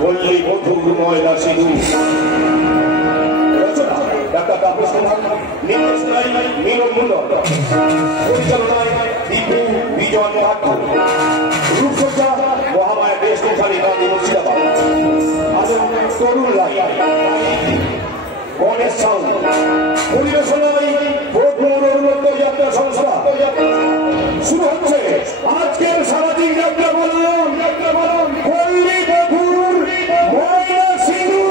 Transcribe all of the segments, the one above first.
পল্লী বধূর ময়লা সিঁদুর। রচনা ডাক্তার তাপস কুমার, নির্দেশনায় মিলন মণ্ডল, পরিচালনায় দীপু বিজন পাত্র, রূপসজ্জা মহামায়া দেশ কোথালি গান্ধী মুর্শিদাবাদ। তরুণ রায়, গণেশ সাউন্ড, পরিবেশনায় যাত্রা সংস্থা। শুরু হচ্ছে আজকের সারাদিন যাত্রা বললাম পল্লী বধূর ময়লা সিঁদুর।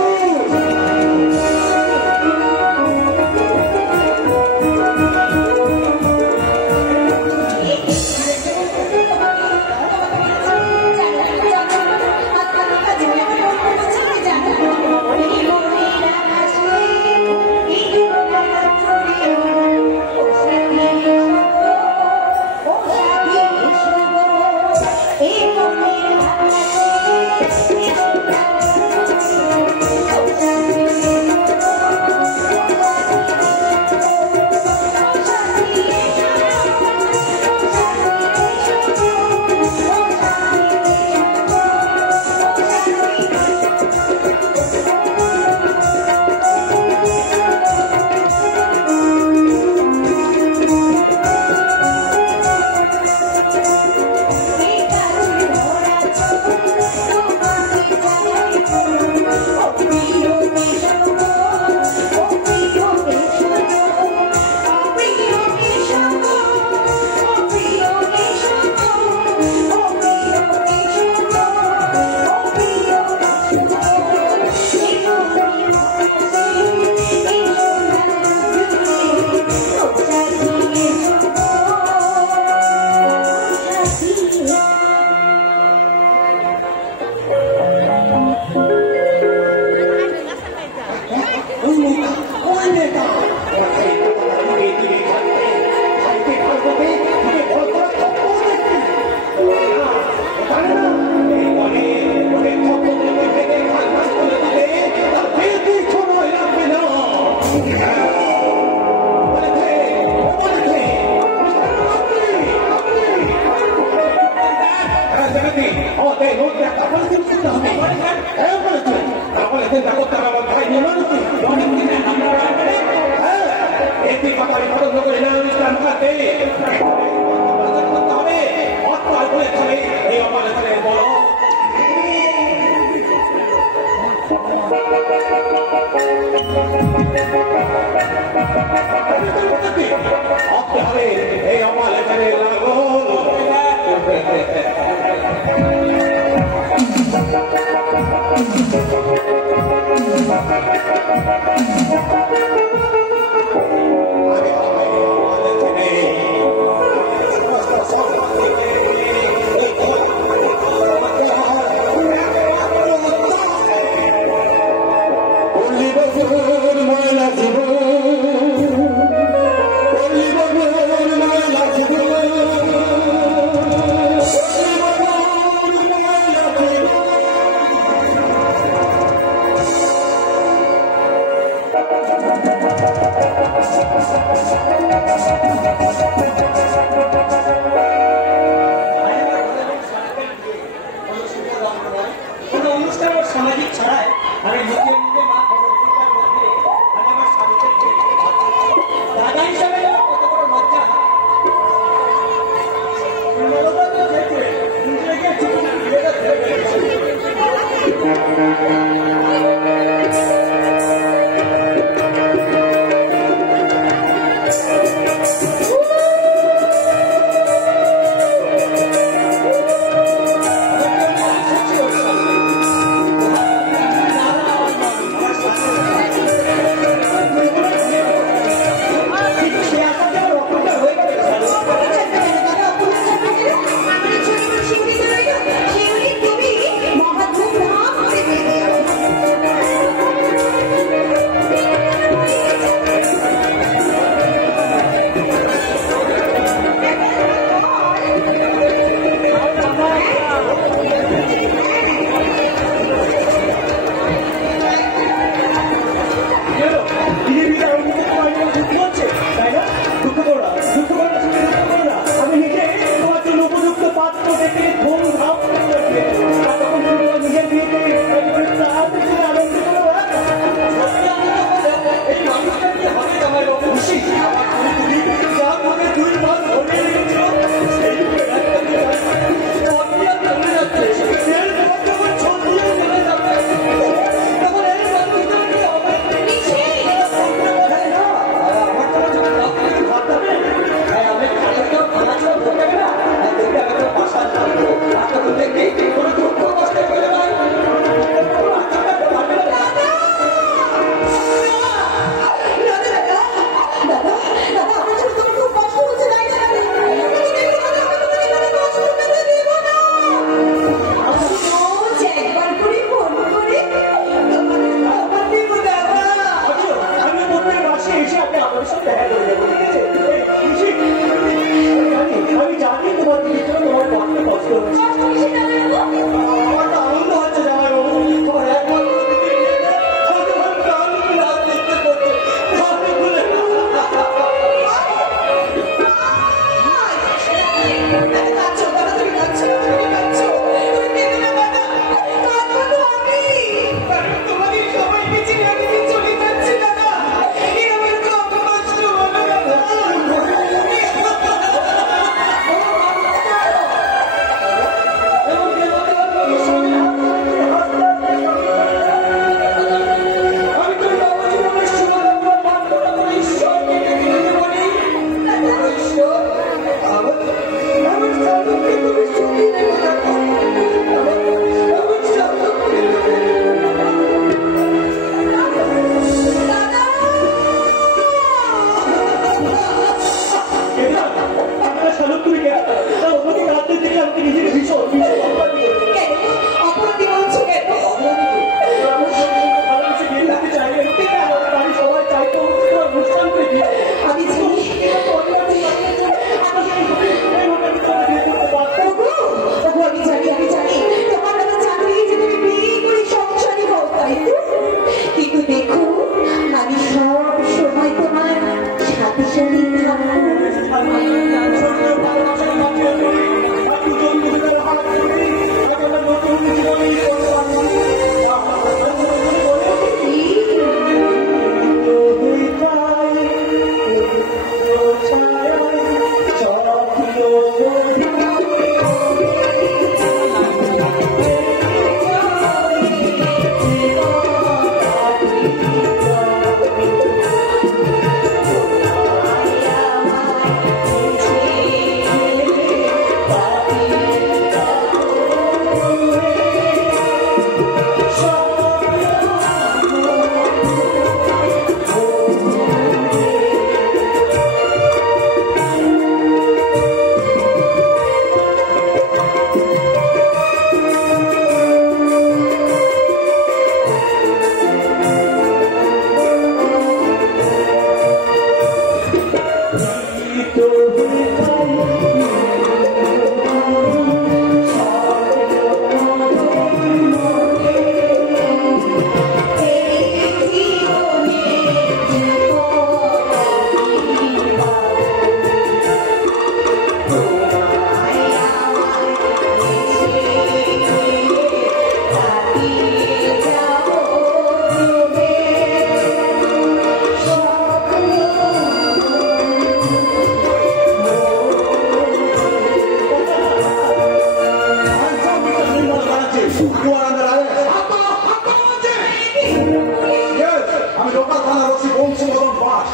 বাংলাদেশি বংশীধরন বাস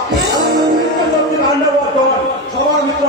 সবার মিত্র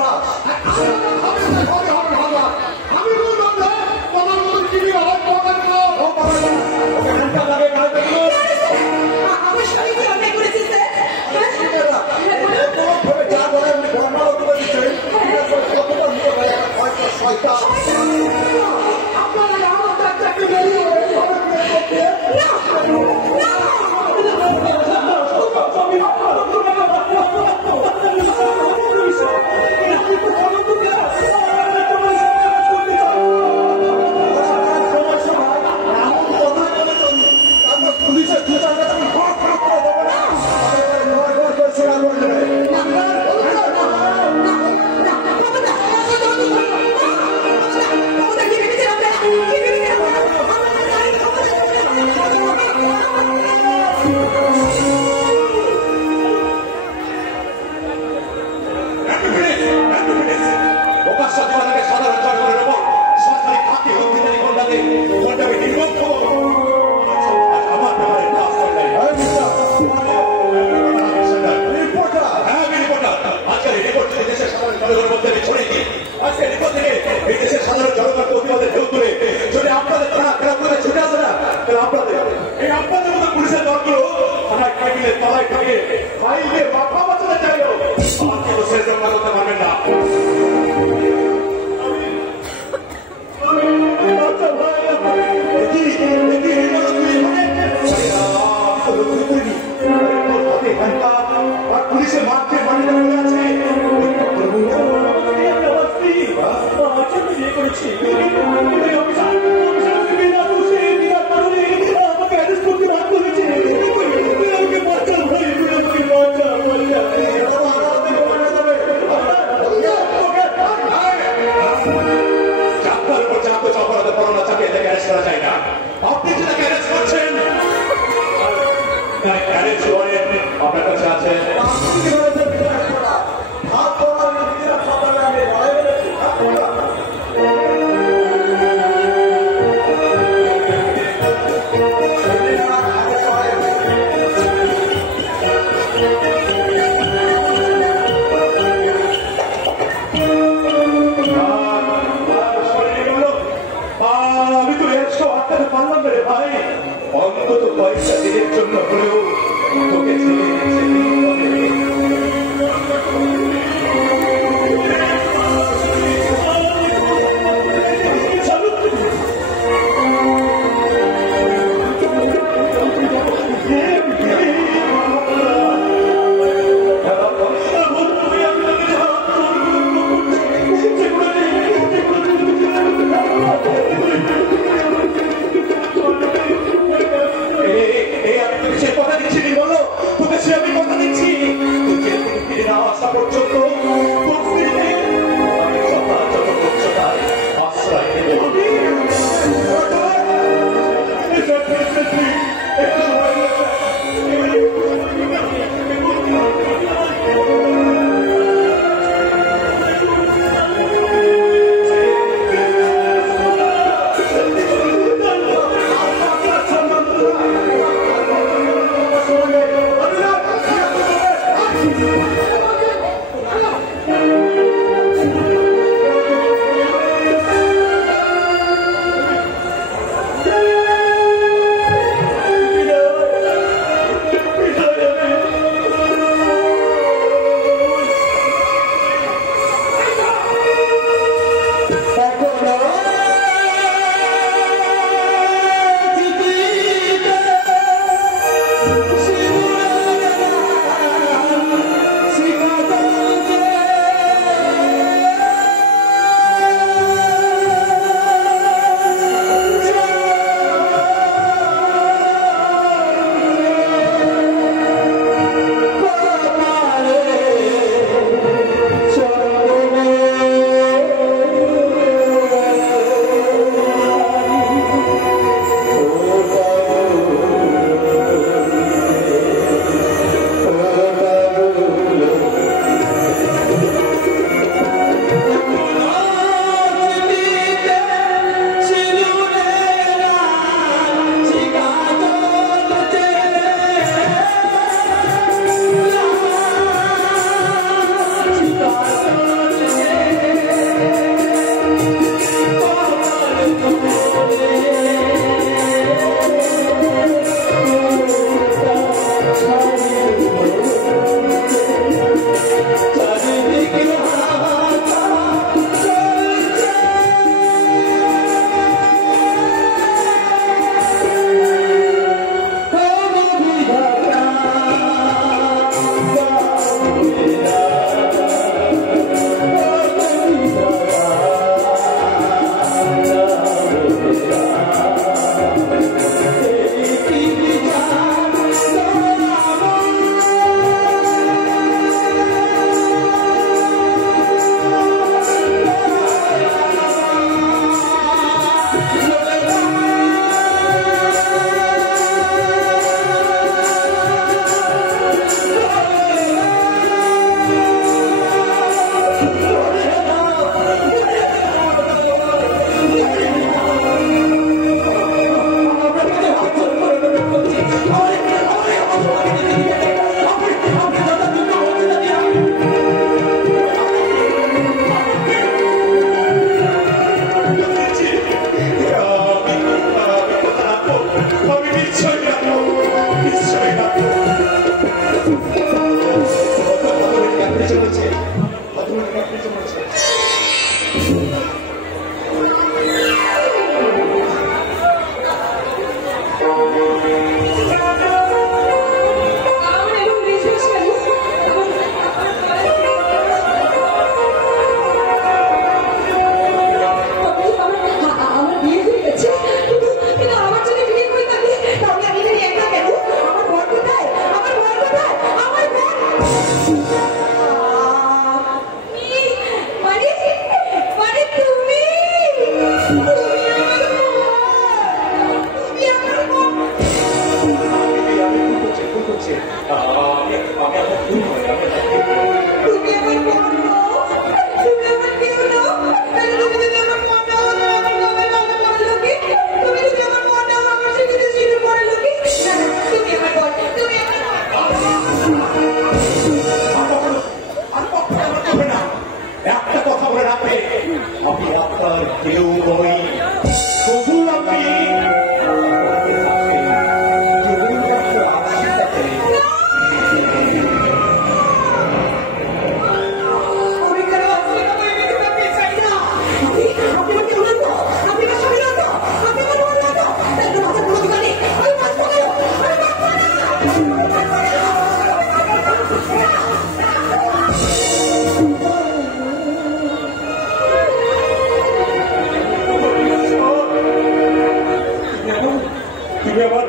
তুমি আমার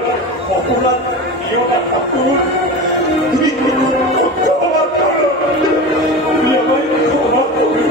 অপরাধ দিও না ঠাকুর, তুমি ক্ষমা করো, তুমি আমায় ক্ষমা করো।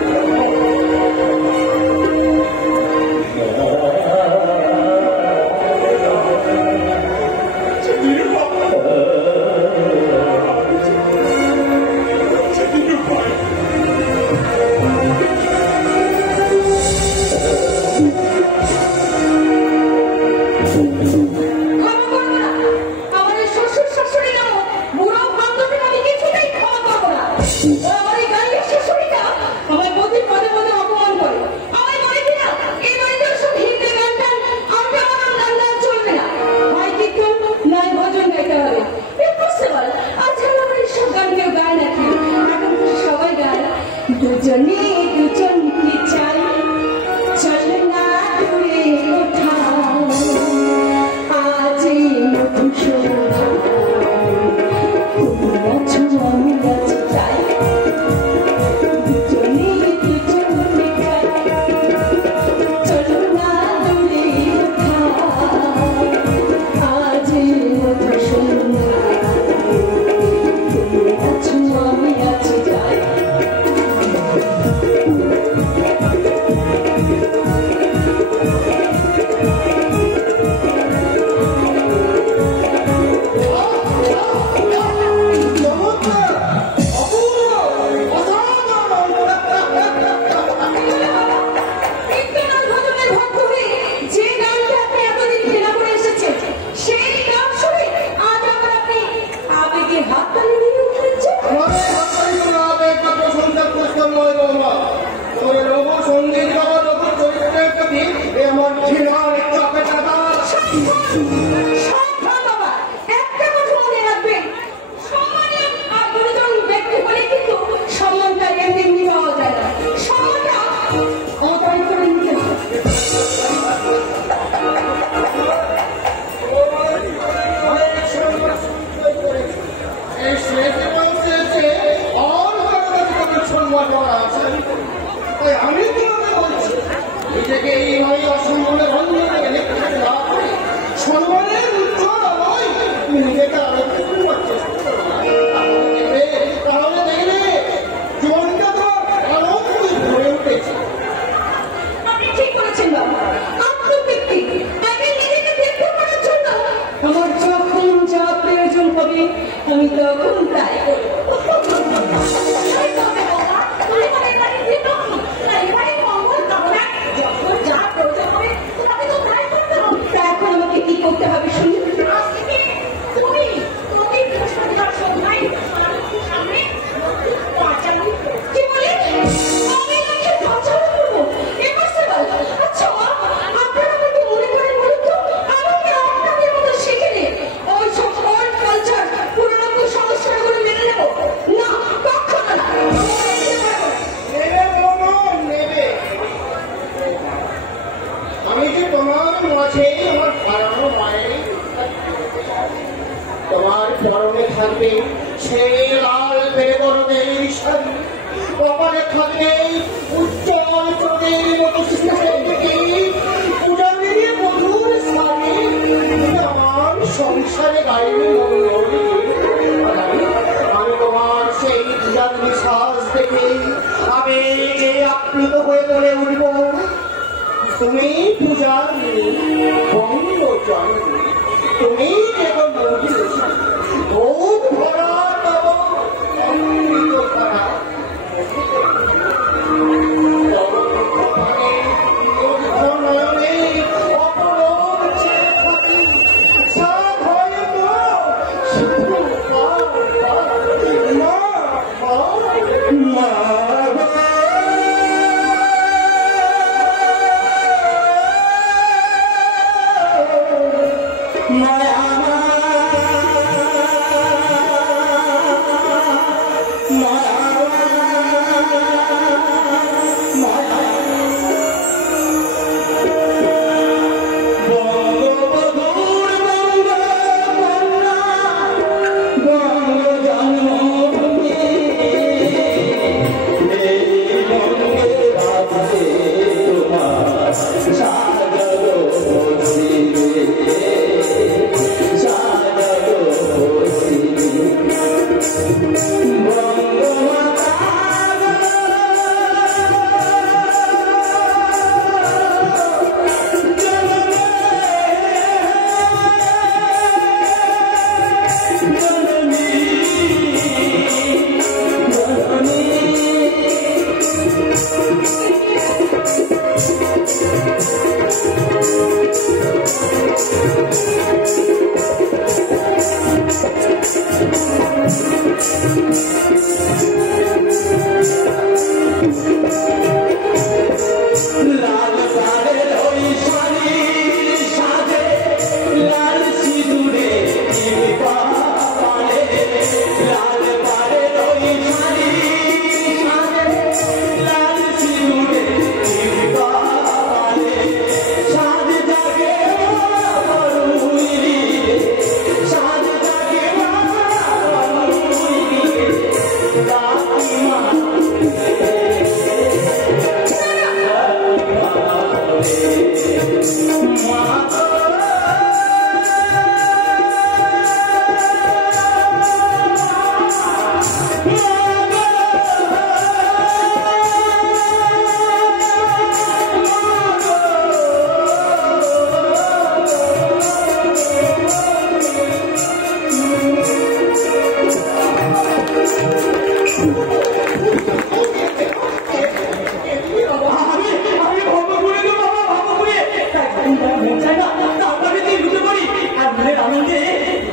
মনের আনন্দে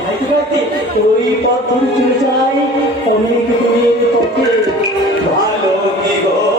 গাইতে গাইতে ওই পথ ধরে চলে যায় অনেক দূরের পথে। ভালো কি গো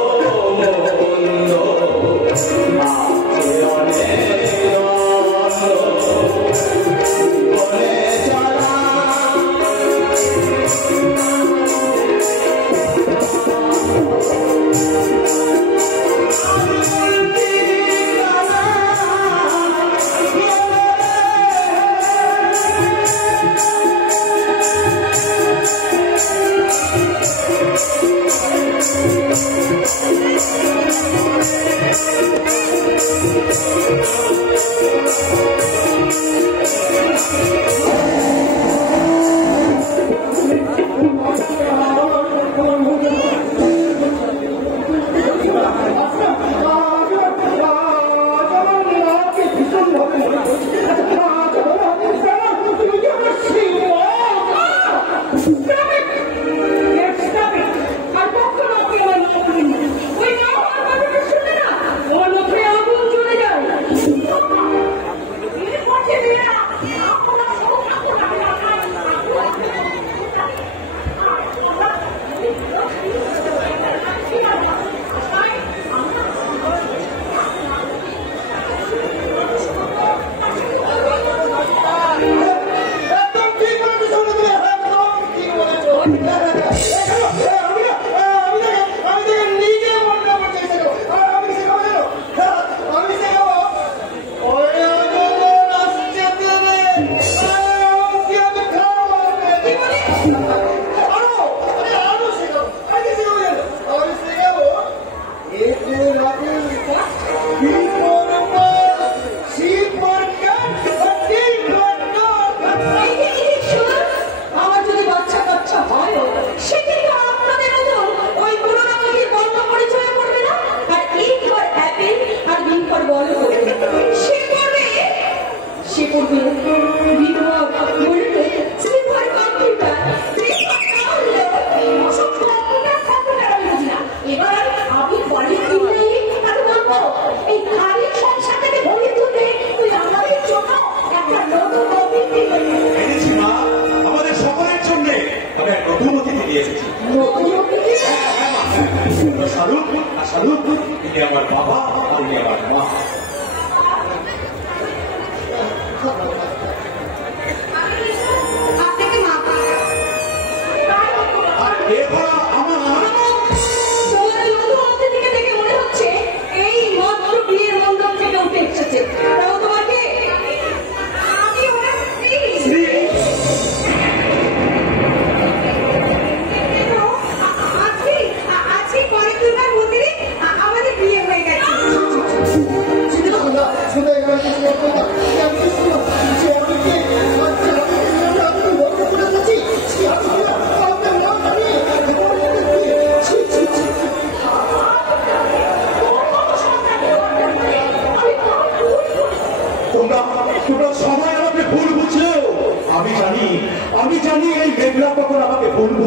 মন্দ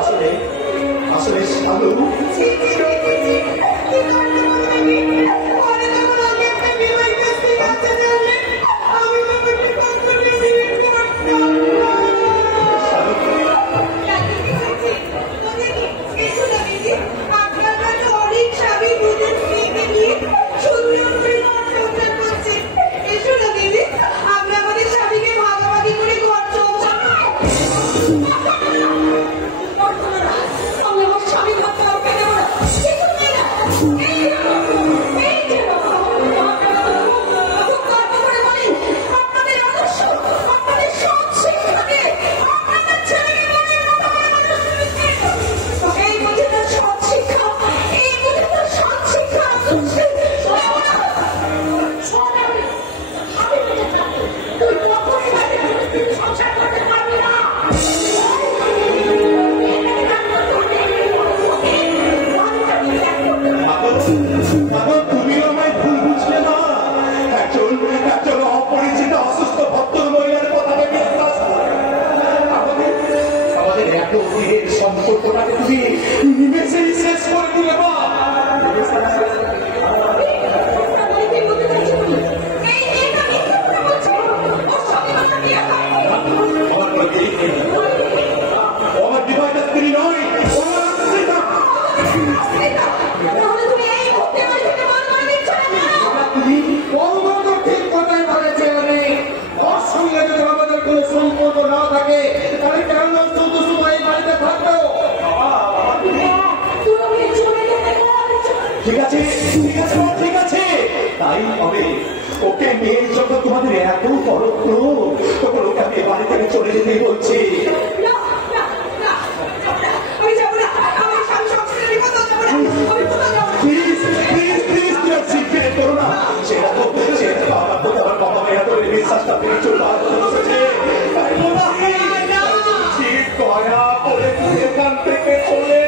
আসলে সম্পর্ক না থাকে তাহলে কেন শুধু শুধু এই বাড়িতে থাকতো? ঠিক আছে ঠিক আছে ঠিক আছে, তাই হবে। ওকে মেয়ের জন্য তোমাদের এত ফরক তখন ওকে আমি বাড়ি থেকে চলে যেতে বলছি। বিশ্বাসটা তুমি চলে এখান থেকে চলে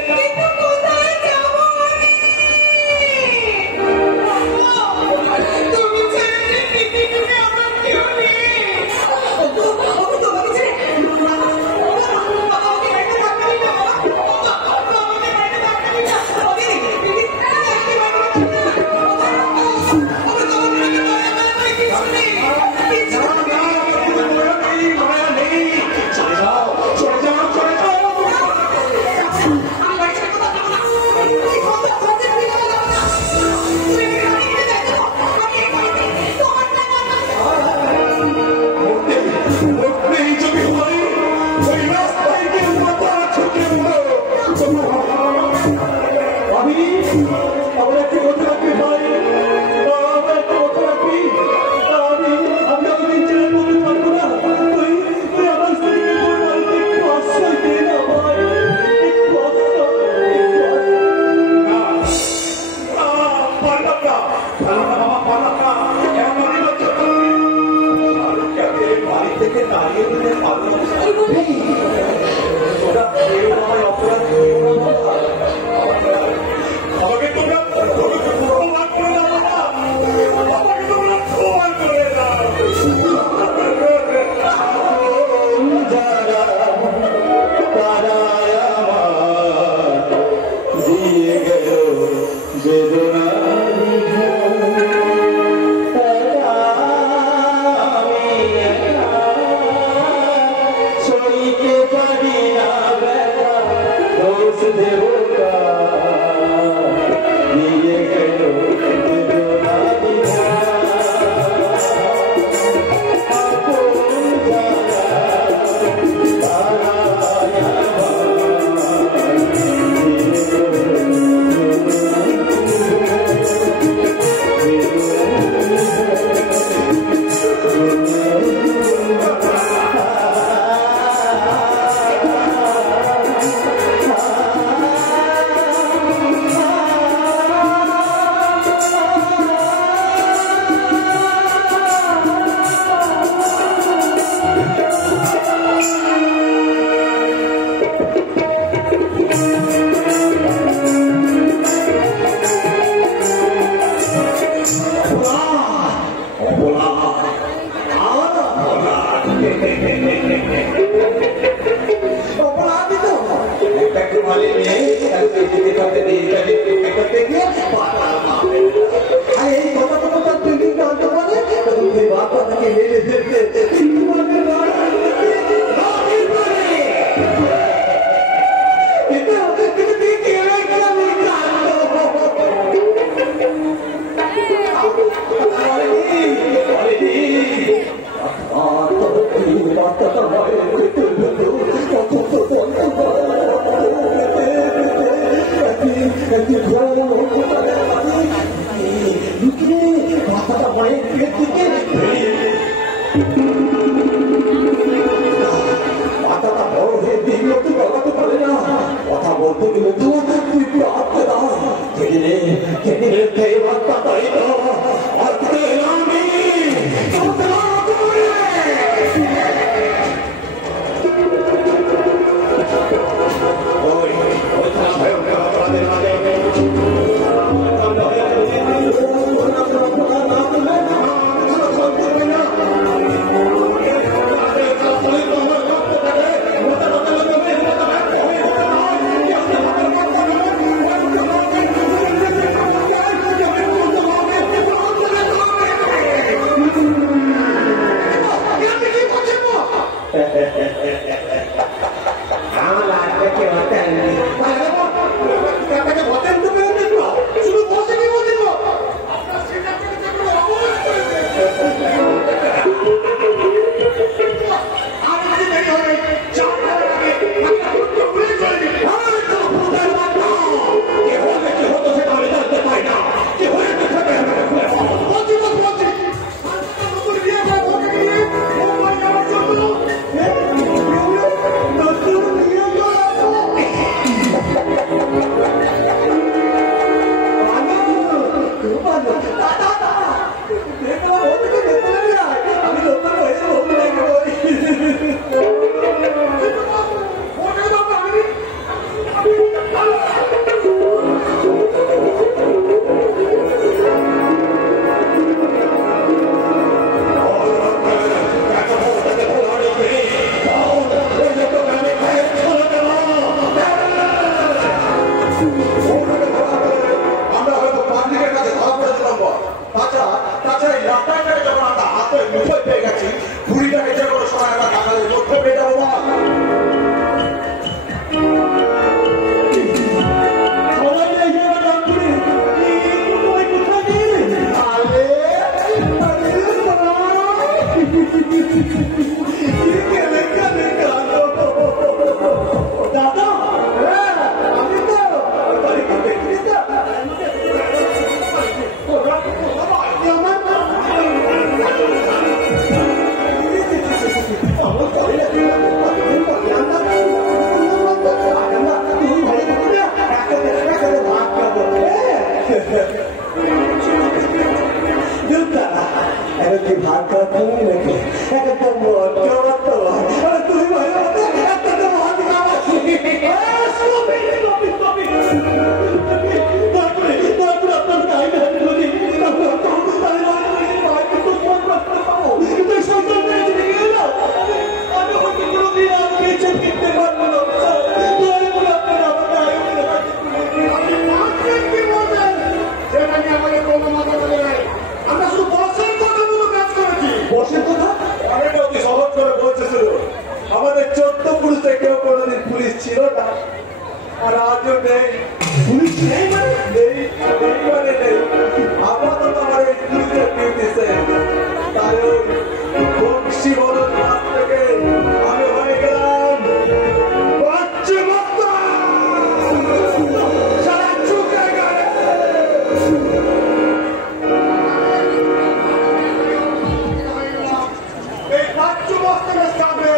মস্তানের সামনে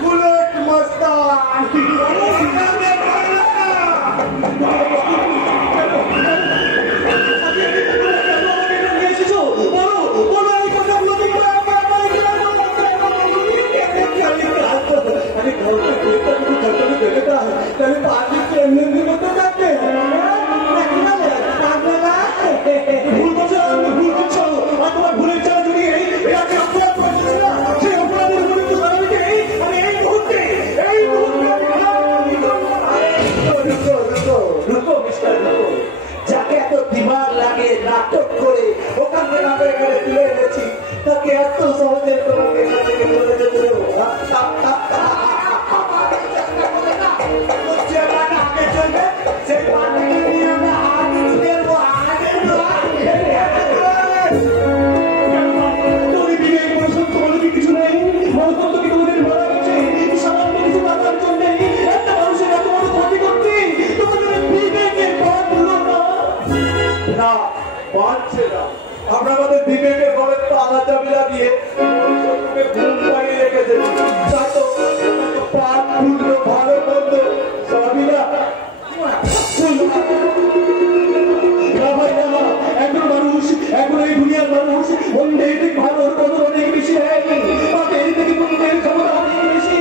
বুলেট মস্তান যাকে এত দিমাগ লাগে নাটক করে ওখান থেকে তুলে এনেছি তাকে এত সহজে তোমাকে চলে যেতে দেবো আগে চলবে সেই পানিকে নিয়ে আমরা আগে দেবো তুমি বিবেক বলছো তোমার কি কিছু নেই মনতন্ত্র কি তোমাদের মারা গেছে সামান্য কিছু টাকার জন্য একটা মানুষের এত বড় ক্ষতি করতে তোমাদের বিবেকের পথ হলো না বাঁচছে না আমরা আমাদের বিবেকের ঘরে তালা চাবি লাগিয়ে ঘুম পাড়িয়ে রেখেছি তাই তো পাপ পুণ্য ভালো মন্দ সবই না এখন মানুষ এখন এই দুনিয়ার মানুষ অন্যের থেকে ভালোর কত অনেক বেশি হয়নি তাদের থেকে পুণ্যের ক্ষমতা অনেক বেশি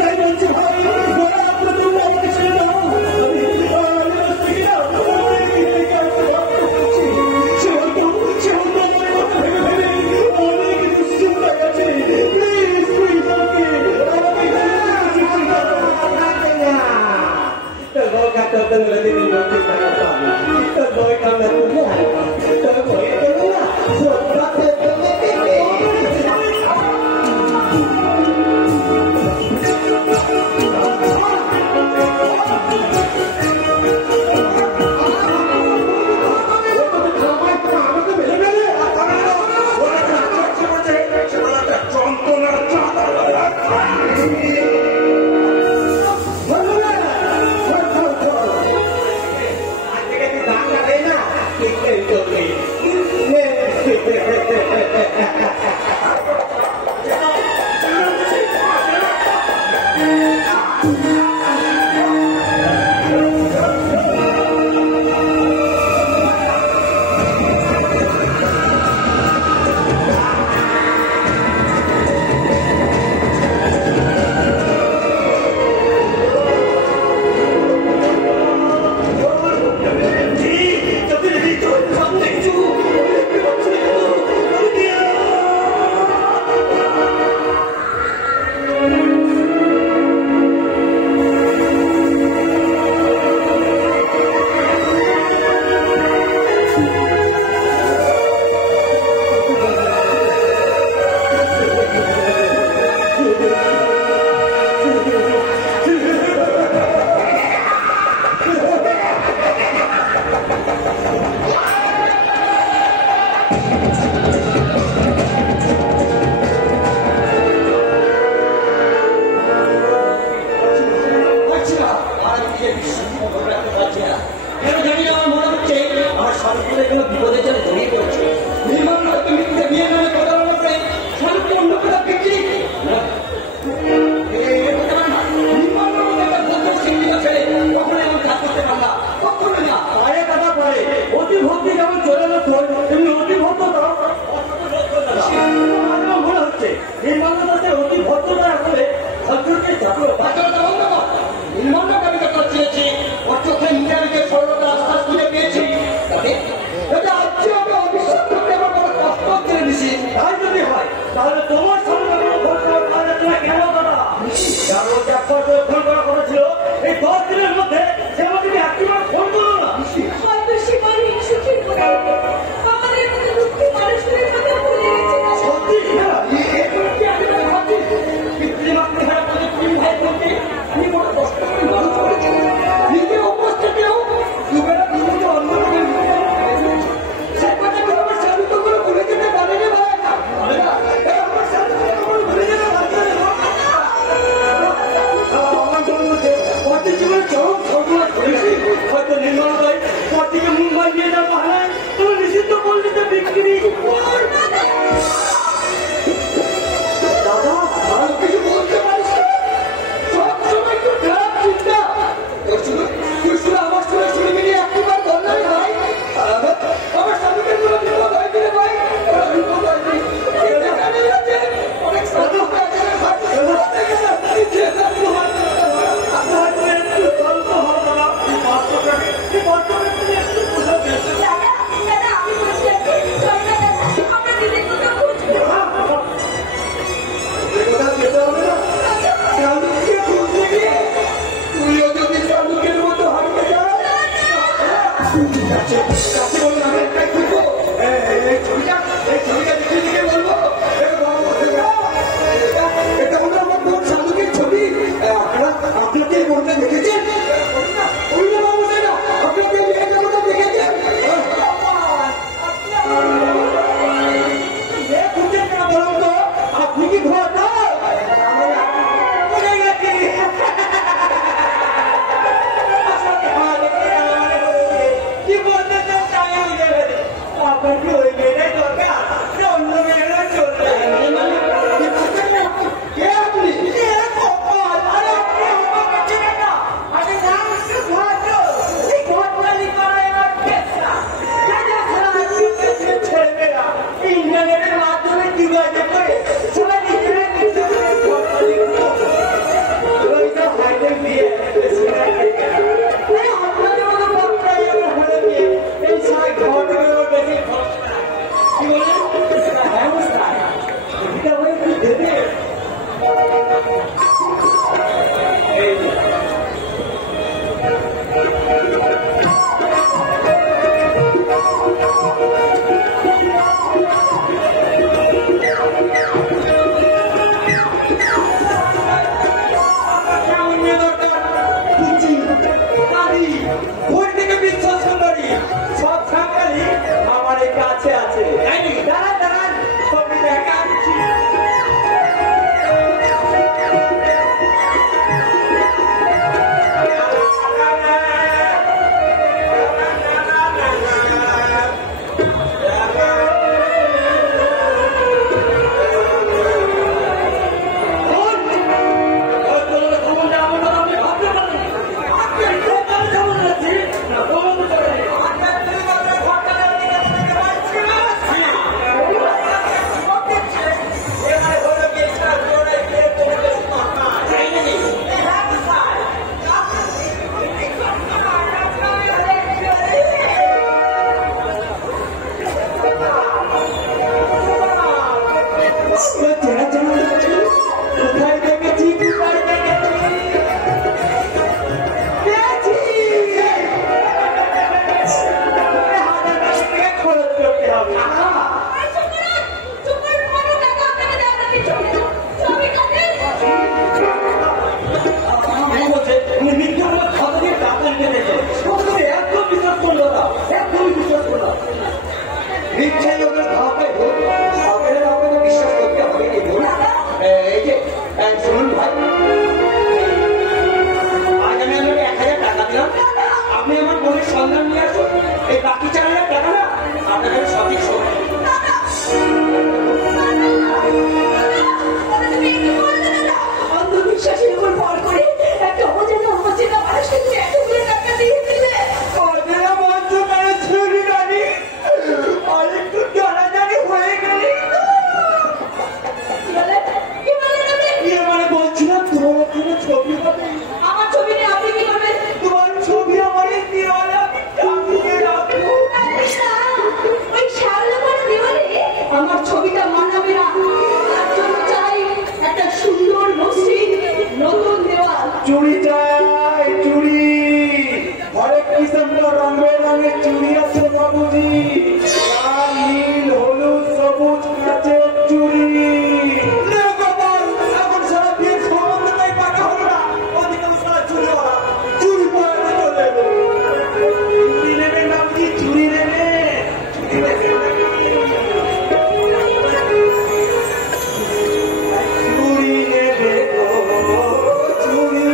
তাই বলছে ভাই ওরা আপনার জন্য আমাকে ছেড়ে দাও শুনুন ভাই, আজ আমি আপনাকে 1000 টাকা দিলাম, আপনি আমার বোনের সন্ধান নিয়ে আসুন। এই বাকি 4000 টাকা না আপনাকে সঠিক সময় অন্ধবিশ্বাসের উপর ভর করে একটা অজানা অচেনা মানুষকে তুমি এতগুলো টাকা দিয়ে দিলে। অজানা মঞ্চ মেরে ছুরি রানি আর একটু জানাজানি হয়ে গেলে কি বলেন আপনি? মানে বলছিলাম তোমার ওখানে ছবি হবে। আমার ছবি নিয়ে আপনি কি করবেন? তোমার ছবি আমার এই দেওয়ালে আমি টাঙিয়ে রাখবো। ওই শ্যাওলা পড়া দেওয়ালে আমার ছবিটা মানাবে না। তার জন্য চাই একটা সুন্দর মসৃণ নতুন দেওয়াল। চুড়ি চাই, চুড়ি। হরেক কিসেমটা রং বেরঙের চুড়ি আছে বাবুজি। লাল, নীল, হলুদ, সবুজ কাচের চুড়ি। এখন সারা বিয়ের সম্বন্ধটাই পাকা হলো না, ওদিকে সারা চুরিওয়ালা চুরি পড়াতে চলে এলো। চুড়ি নেবে নাকি চুড়ি নেবে? চুড়ি নেবে গো, চুড়ি।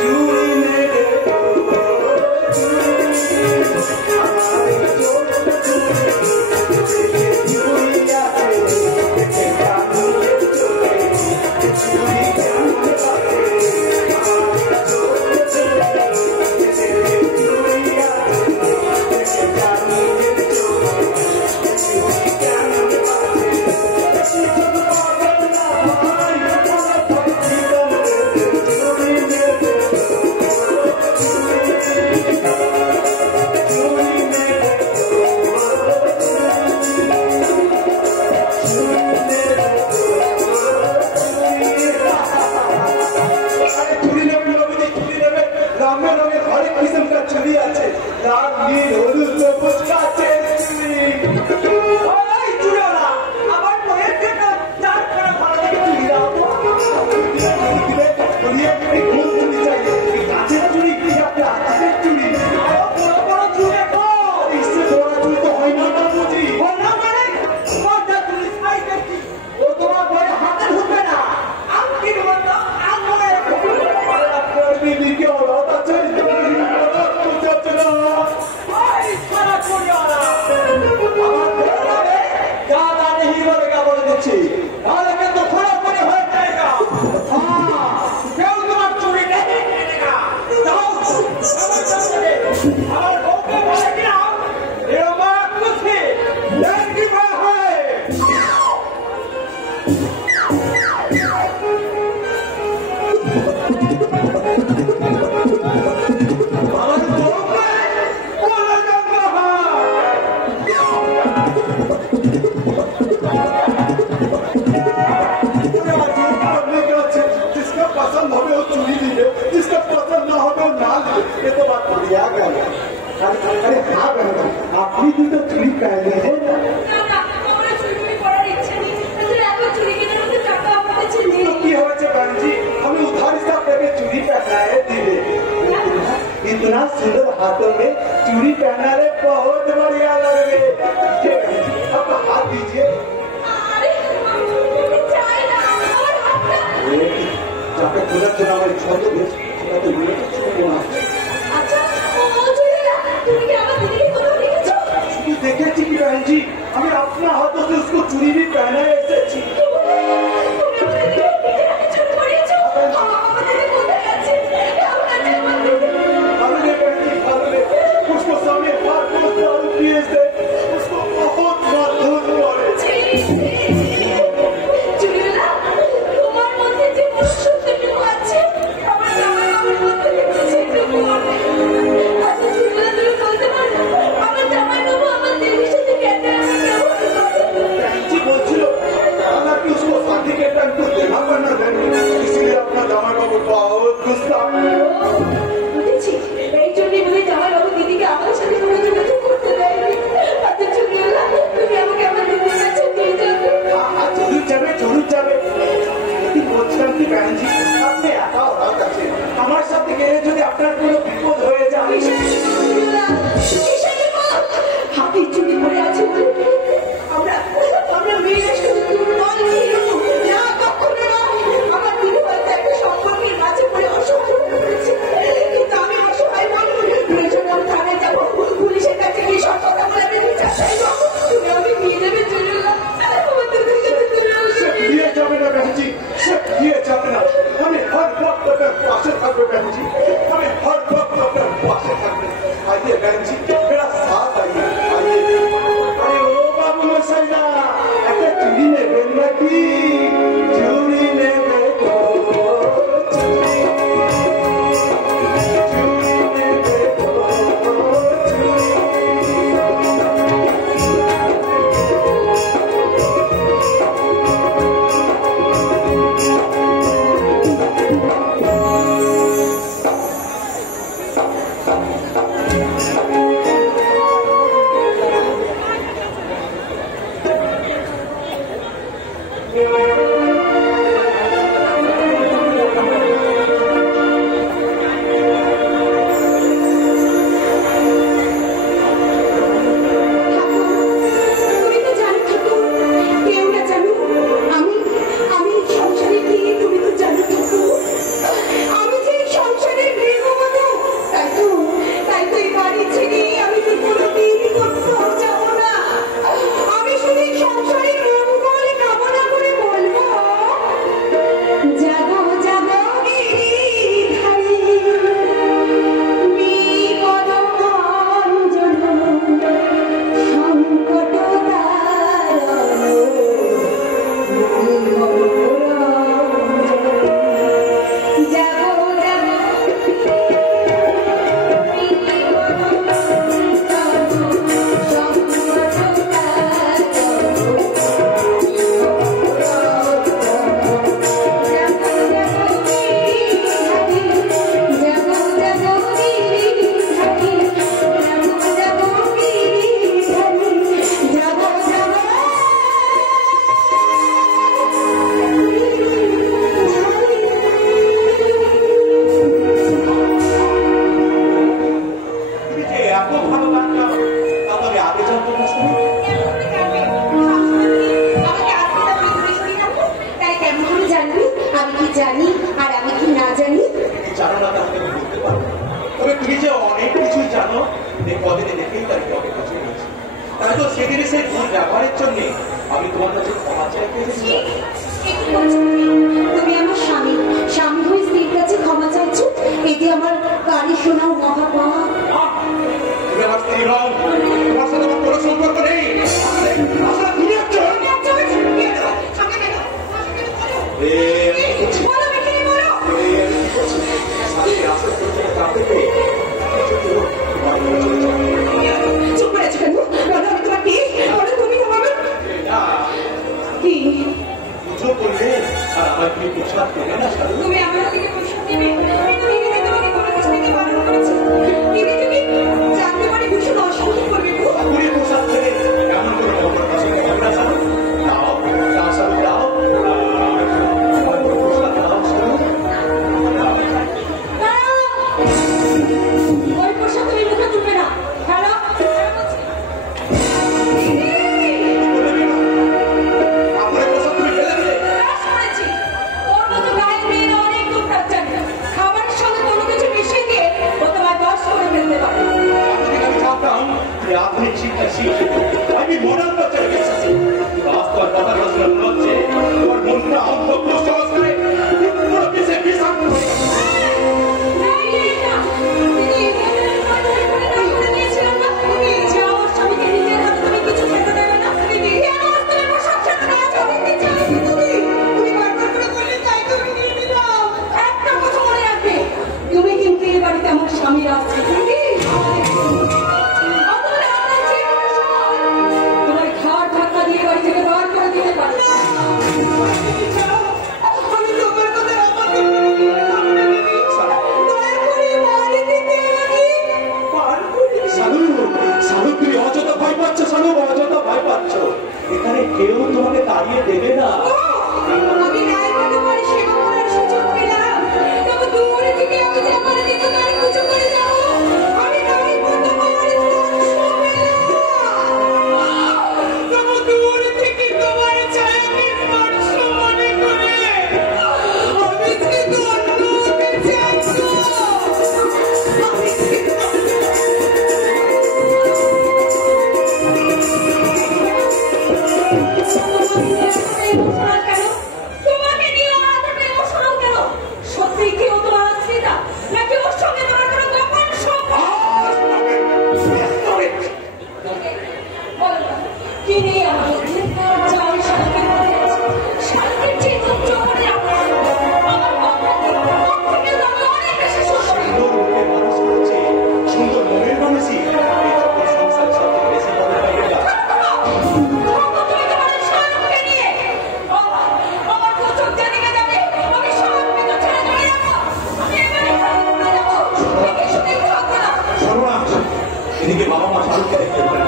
চুড়ি নেবে গো, চুড়ি। আমার ছোট্ট চুড়ি, চুড়ি আছে, দেখে কানুনের চোখে। চুড়ি কেমন লাগে, আমার ছোট্ট চুড়ি, দেখে চুড়ি আছে, দেখে কানুনের চোখে। চুড়ি কেমন লাগে, চুড়ি আছে, লাল, নীল, হলুদ, সবুজ কাচের চুড়ি। ওই চুরিওয়ালা আমার বইয়ের জন্য চার করে ভালো লাগে চুরি দাও। কাচের চুড়ি কি আপনার কাচের চুড়ি? বড় বড় চুরি এখন বড় চুড়ি তো হয় না বাবুজি। বললাম মানে কোনটা চুরি চাই দেখছি, ও তোমার বইয়ের হাতে ঢুকবে না। আমি কি বলতো আঙুলে আপনার বিবিকে অনাথ আছে, বুঝাচ্ছে না। ওই সারা চুরিওয়ালা আমার বড় লাগে যা তা নেই বলে বলে দিচ্ছি, তাহলে কিন্তু খোলা করে হয়ে যায়গা। কেউ তোমার চুরি নেই না যাও আমার সাথে আমার বউকে বলে দিলাম এরকম খুশি কি হয়। আমার বউকে বলে দেবো, जिसका पसंद हो वो चुनी लीजिए, जिसका पसंद ना हो वो ना लीजिए। ये तो बात बढ़िया गई। अरे हाँ बहन, आपने भी तो चुनी पहने हैं। না, না, আমার চুরি করার ইচ্ছে নেই। তাহলে এত চুরি কেনার মতো টাকা আমার কাছে নেই। तो की हो बहन जी, हमें उधार हिसाब करके चूड़ी पहना है दिले। इतना सुंदर हाथों में चूड़ी पहना है, बहुत बढ़िया लग रहे। अब हाथ दीजिए। আরে আমি চুরি চাই না, আমার হাতটা। जाके खुदा चुना हमारी छोटे भेज, तो ये तो छोटे ना। আচ্ছা, ও চুরিওয়ালা, তুমি কি আমার দিদিকে কোথাও দেখেছো? चूड़ी देखे थी कि बहन जी, हमें अपने हाथों से उसको चूड़ी भी पहना है ऐसे चीज। তুমি আমার দিদিকে নিজের হাতে চুরি করিয়েছো? আমার দিদি কোথায় আছে? কেমন আছে আমার দিদি? अगले बहन जी, अगले उसको समय हाथ को दारू पिए से उसको बहुत माधुर मारे। চুরিওয়ালা, তোমার মধ্যে যে মনুষ্যত্বটুকু আছে, আমার জামাইবাবুর মধ্যে দেখছি সেটুকু নেই। আচ্ছা চুরিওয়ালা, তুমি বলতে পারো আমার জামাইবাবু আমার দিদির সাথে কেন এমন ব্যবহার করে? बहन जी बोल জানি আর আমি কি না জানি? জানো না তাহলে আমি বলতে পারবো। তবে তুমি যে অনেক কিছুই জানো এই কদিনে দেখেই তার অনেক কিছু হয়েছে। তাই তো সেদিনে সেই ভুল ব্যবহারের জন্য আমি তোমার কাছে ক্ষমা চাইতে এসেছিলাম। তুমি আমার স্বামী, স্বামী হয়ে স্ত্রীর কাছে ক্ষমা চাইছো, এতে আমার গাড়ি শোনাও মহাপাপ। তুমি আমার স্ত্রী হও, তোমার সাথে আমার কোনো সম্পর্ক নেই। আসলে তুমি একজন চুপ করে আছো কেন? বলো আমি তোমার কে? বলো তুমি আমার কি? পুজো করলে আর আমার কি প্রসাদ দেবে না? তুমি আমার থেকে প্রসাদ দেবে? আমি তো নিজে তোমাকে কোনো কিছু থেকে বারণ করেছি। তুমি জানতে পারি ভীষণ অসুবিধা করবে গো। পুরী প্রসাদ খেলে এমন কোনো খবর আছে না জানো? দাও, প্রসাদ দাও, প্রসাদ দাও শুনো। ওই প্রসাদ তুমি মুখে তুলবে না। হ্যালো আমার প্রসাদ তুমি ফেলে দিলে। শুনেছি ওর মতো গায়ের মেয়েরা অনেক দূর জানে, খাবারের সঙ্গে কোনো কিছু মিশিয়ে দিয়ে ও তোমার দশ করে ফেলতে পারে। আমি জানতাম যে আপনি শিক্ষা শিখে আমি মনের কাছে এসেছি। রাস্তার কথা বলছিলাম হচ্ছে তোমার মনটা অন্তর্দৃষ্ট অবস্থায় পুরো পিছিয়ে বিষাক্ত হয়ে গেছে। তুমি কিন্তু এই বাড়িতে আমার স্বামীর আছে, তোমার ঘাড় ধাক্কা দিয়ে বাড়ি থেকে বার করে দিতে পারে। তুমি অযথা ভয় পাচ্ছ, সালু অযথা ভয় পাচ্ছ। এখানে কেউ তোমাকে তাড়িয়ে দেবে না। আমি ন্যায় করতে পারি, সেবা করার সুযোগ পেলাম, তবে দূরে থেকে আমি যে আমার দিকে তার পুজো করে যাবো, আমি ন্যায় করতে পারি, তবে দূরে থেকে তোমার ছায়াকে স্পর্শ মনে করে আমি যে দণ্ডকে চাইছো। তোমাকে নিয়ে এতটা ইমোশনাল কেন? সত্যি কি ও তোমার আত্মীয়তা নাকি ওর সঙ্গে তোমার কোনো গোপন সম্পর্ক? বলো না, কি নেই আমার মধ্যে? যা আমি শান্তির মধ্যে আছি। শান্তির চেয়ে উচ্চ করে আমার থেকে আমি অনেক বেশি সুন্দর। সুন্দর রূপে মানুষ করেছে, সুন্দর মনের মানুষই এই সকল সংসার সবচেয়ে বেশি ভালো লাগে না। শোনো না, এদিকে বাবা মা শাহরুখকে দেখতে পারে।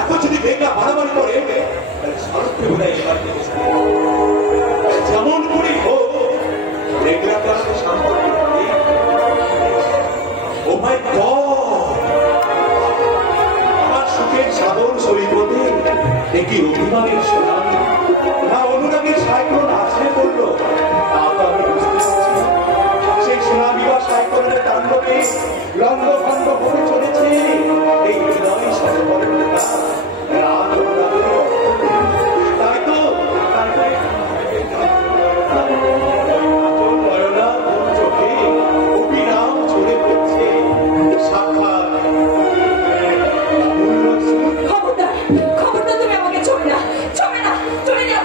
এখন যদি মেয়েটা বাড়াবাড়ি করে তাহলে শাহরুখকে বোধ হয় এবার যেমন করি হোক মেঘলা কারণে শান্ত। ও মাই গড, আমার সুখের সাগর সৈকতে একটি অভিমানের সোনালি না অনুরাগের সাইক্লোন আসলে পড়লো, তা তো আমি বুঝতে পারছি না। সেই সোনালি বা সাইক্লোনের তাণ্ডবে লন্ডভন্ড হতে চলেছে এই হৃদয় সরোবরের রাত তাই তো নয়না চোখে অবিরাম ঝরে পড়ছে সাক্ষাৎ খবরদার, খবরদার, তুমি আমাকে ছড়ে না, চলে যাও।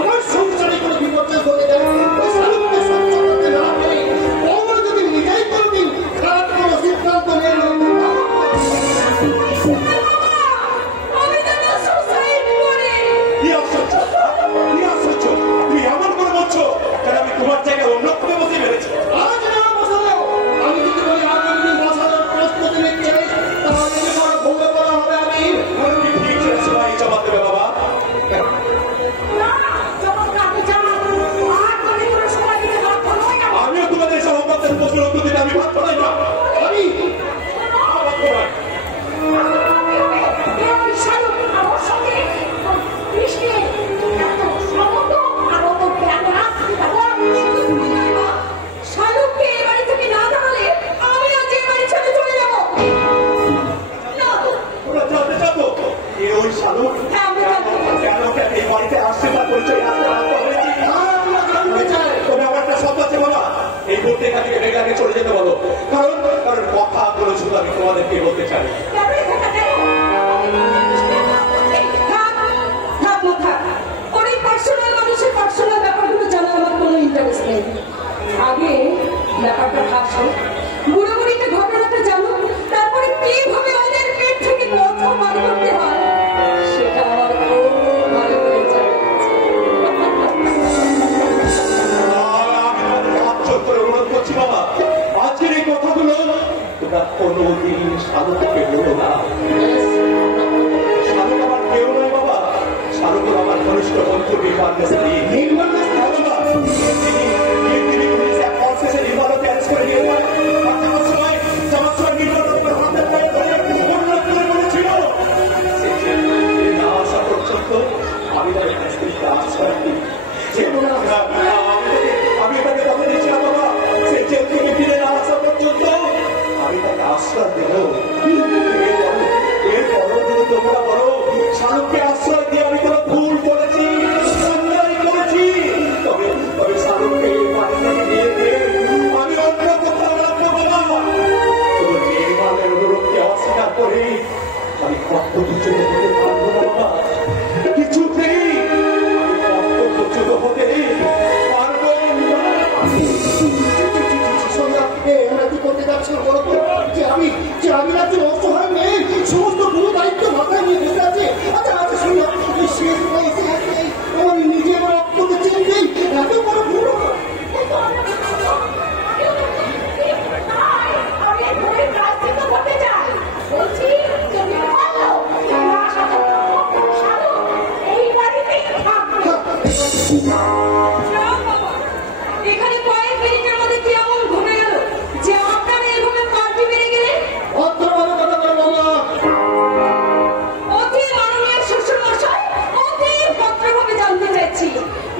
আমার সংসারে কোনো বিপর্যয় ঘটে যায়, ওই শালুককে সহ্য করতে না পেরে বৌমা যদি নিজেই কোনোদিন খারাপ কোনো সিদ্ধান্ত নেয়, কি আশ্চর্য, কি আশ্চর্য! তুমি এমন করে বলছো যেন আমি তোমার জায়গায় অন্য কোনো বসে বেড়েছি। আজ না বসালেও আমি যদি বলি আগামী দিন বসানোর প্রস্তুতি নিচ্ছে, তাহলে যে বড় ভোগে পড়া হবে আমি। তুমি ঠিক ছেড়েছো ভাই, জবাব দেবে বাবা। আমিও তোমাদের সভাপতির প্রশ্নের উত্তর দিতে আমি ভাবতে পারি না। আমি শালুককে এ বাড়ি থেকে না তাড়ালে আমি আজ এই বাড়ি ছেড়ে চলে যাবো। তোমরা জানতে চাবো এ ওই শালুক কেন কেন এই বাড়িতে আসছে, তার পরিচয় আসতে রাখতে হয়েছে। তবে আমার একটা শব্দ আছে বাবা, এই মুহূর্তে এখান থেকে বেগাকে চলে যেতে বলো, কারণ কারণ কথা বলেছিল আমি তোমাদেরকে বলতে চাই। আগে ব্যাপারটা আসো, বুড়ো বুড়িতে ঘটনাটা জানো, তারপরে কিভাবে ওদের পেট থেকে কথা বার করতে হয় সেটা আমার খুব ভালো করে জানা আছে। আমি তোমাদের হাত জোর করে অনুরোধ করছি বাবা, আজকের এই কথাগুলো তোমরা কোনোদিন শালুককে বলো না। শালুক আমার কেউ নয় বাবা, শালুক আমার ঘনিষ্ঠ বন্ধু বিমান মিস্ত্রি। তিনি পুলিশ এক অফিসে নির্মাণকে অ্যারেস্ট করে নিয়ে যায়। যাওয়ার সময় নির্মাণের হাতে পায়ে ধরে অনুরোধ করে বলেছিল সে জেল না আসা পর্যন্ত আমি তাদের কাছ থেকে আশ্রয় দিই। আমি তাকে কথা দিচ্ছিলাম বাবা, সে জেল থেকে ফিরে না আসা পর্যন্ত আমি তাকে আশ্রয় দেব। এরপরও যদি তোমরা বলো শালুককে আশ্রয় দিয়ে আমি কোনো ভুল করেছি, অন্যায় করেছি, তবে তবে শালুককে বাড়ি থেকে নিয়ে গিয়ে আমি অন্য কোথাও রাখবো বাবা। তোর নির্মাণের অনুরোধকে অস্বীকার করে আমি কর্তব্যচ্যুত হতে পারবো না বাবা, কিছুতেই আমি কর্তব্যচ্যুত হতে পারবো না। আমরা কি করতে যাচ্ছি বলো তো? যে আমি একজন অসহায় মেয়ে, সমস্ত পুরো দায়িত্ব মাথায় নিয়ে বসে আছে। আচ্ছা আচ্ছা শুনো, এই শেষ বয়সে আমি নিজে আমার রক্তকে চিনতেই এত বড় ভুল হলো। এখানে কয়েক মিনিটের মধ্যে কি এমন ঘুরে গেল যে আপনারা এইভাবে পার্টি বেড়ে গেলে? অদ্ভুতভাবে কথা বলে বাবা। অতি মাননীয় শ্বশুর মশাই, অতি ভদ্রভাবে জানতে চাইছি,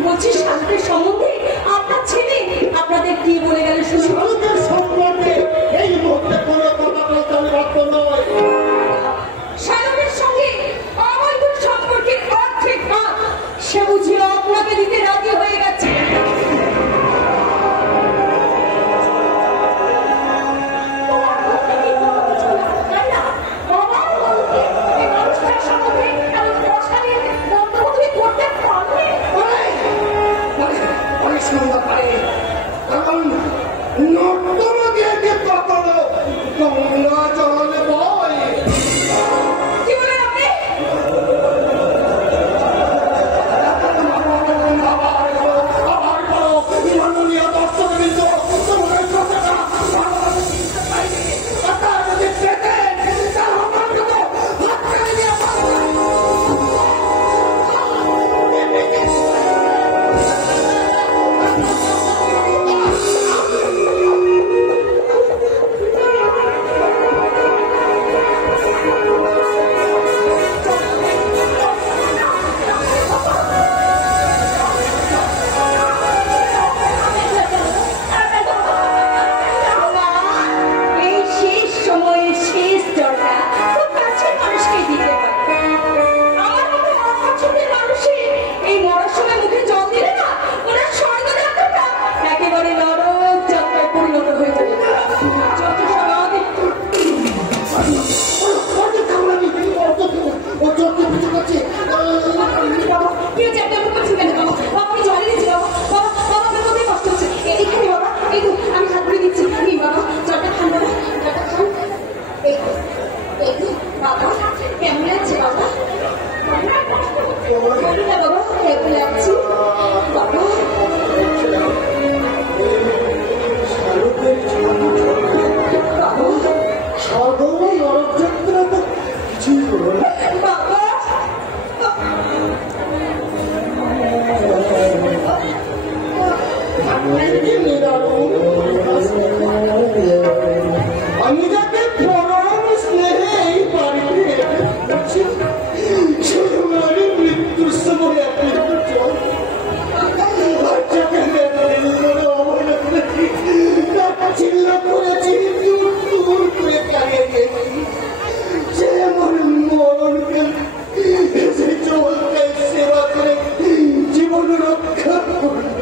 বলছি শালুকের সম্বন্ধে আপনার ছেলে আপনাদের কি বলে গেল শুনুন। শালুকের সম্পর্কে এই মুহূর্তে কোনো কথা বলতে আমি বাধ্য নই। শালুকের সঙ্গে অবৈধ সম্পর্কে অর্ধেক ভাগ সে বুঝিয়ে আপনাকে দিতে রাজি হয়ে গেছে। অনেক সুন্দর পারে, কারণ নোট আমি যাকে পরম স্নেহে এই বাড়িতে মৃত্যুর সময় চিল্লা করেছি দূর করে কাটিয়ে গেছি সে আমার মরণকে চলতে সেবা করে জীবন রক্ষা করল।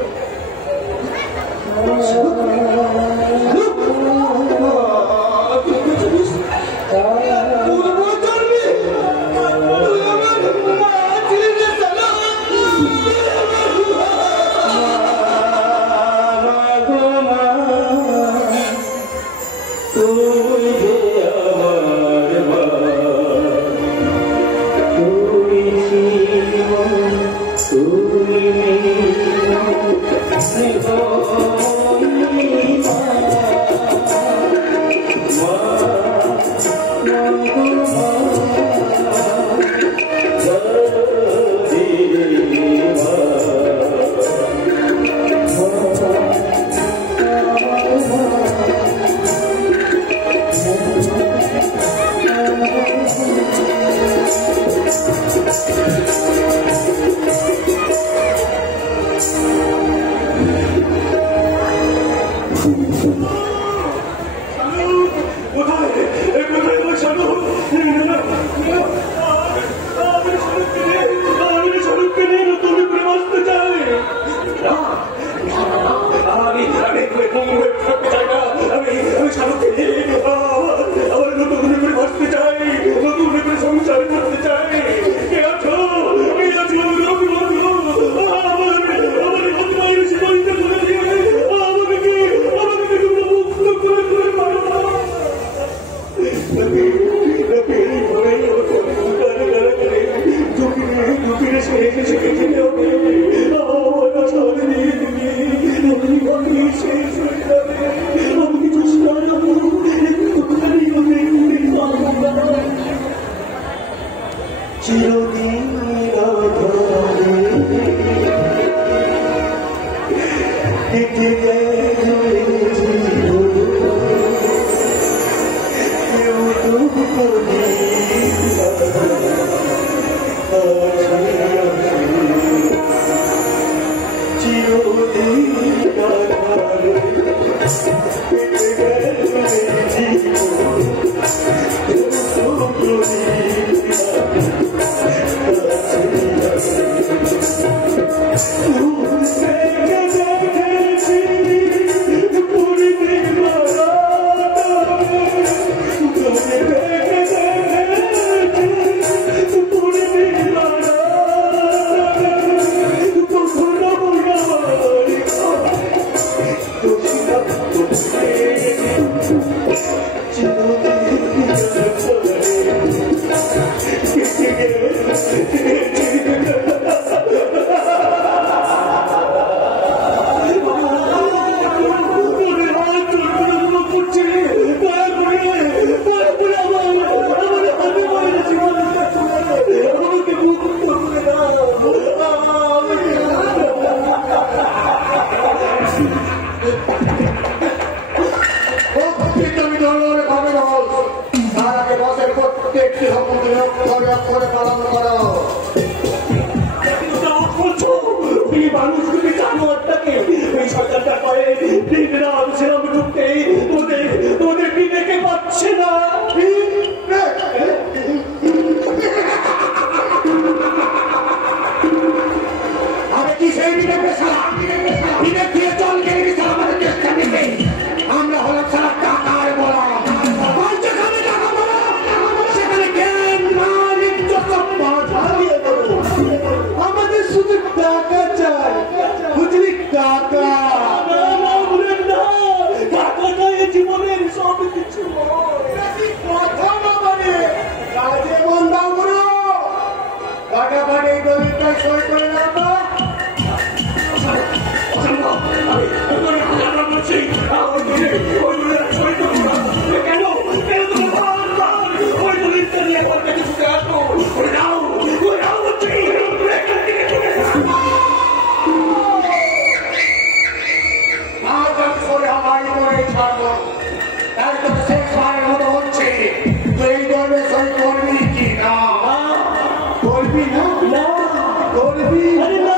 আরে না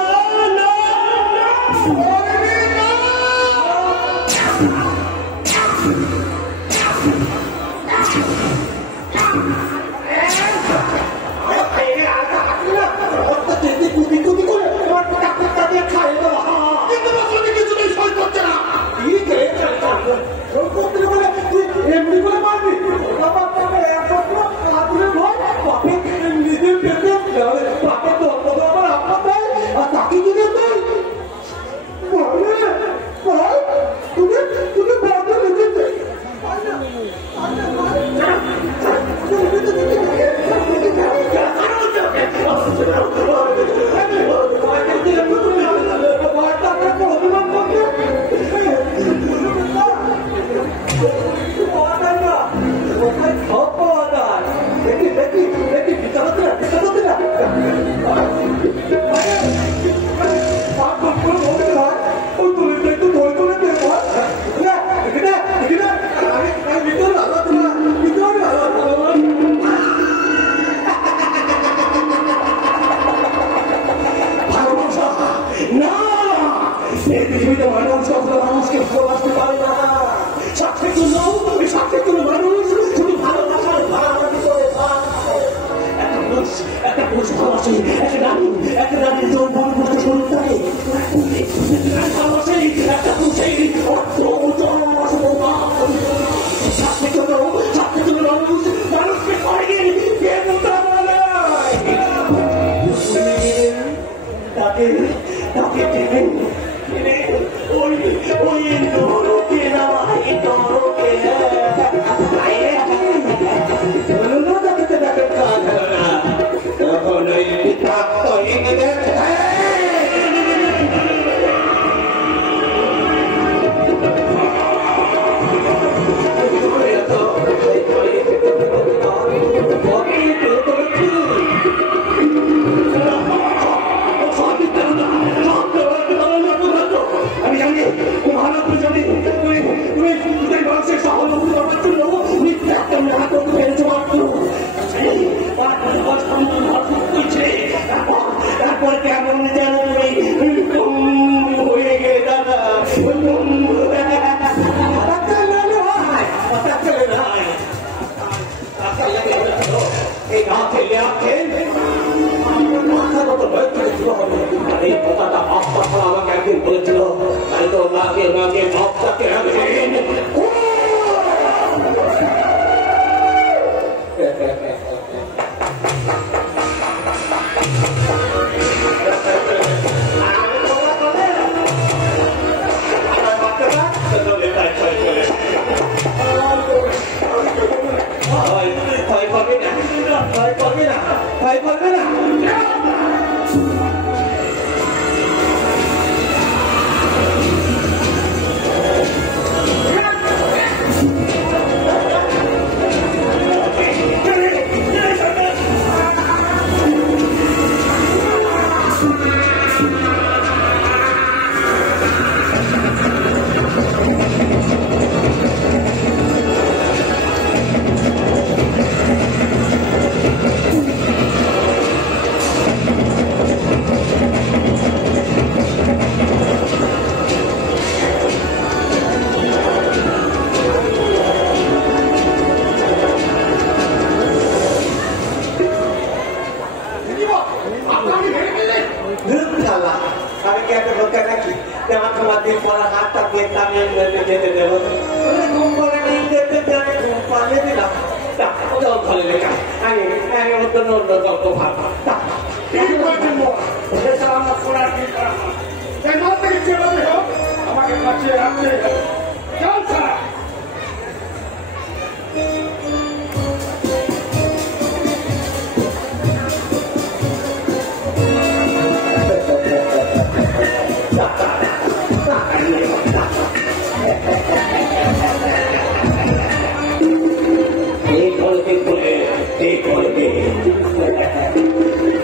না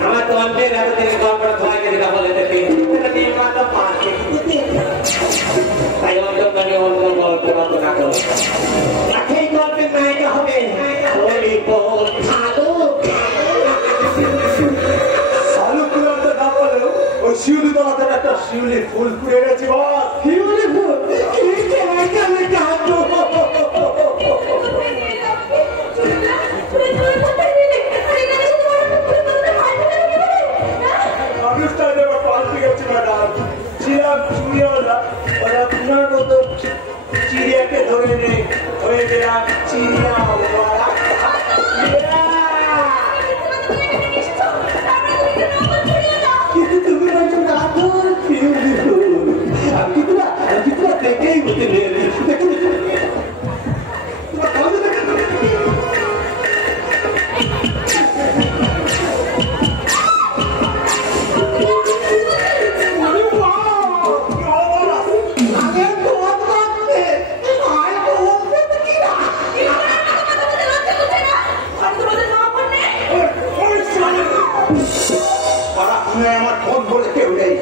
আমার তো অন্যের শিউলি তলাতে একটা শিউলি ফুল ফুটে গেছে বস। শিউলি ফুল অনুষ্ঠানে আবার পাল্টে গেছে ম্যাডাম। ছিলাম চুড়িওয়ালা, ওরা তোমার মতো চিড়িয়াকে ধরে নেই, হয়ে গেলাম চিড়িয়াওয়ালা। কিন্তু তুমি বলছো না তোর শিউলি ফুল। আমি তো দেখেই বলতে আমার ফোন বলে কেউ নেই।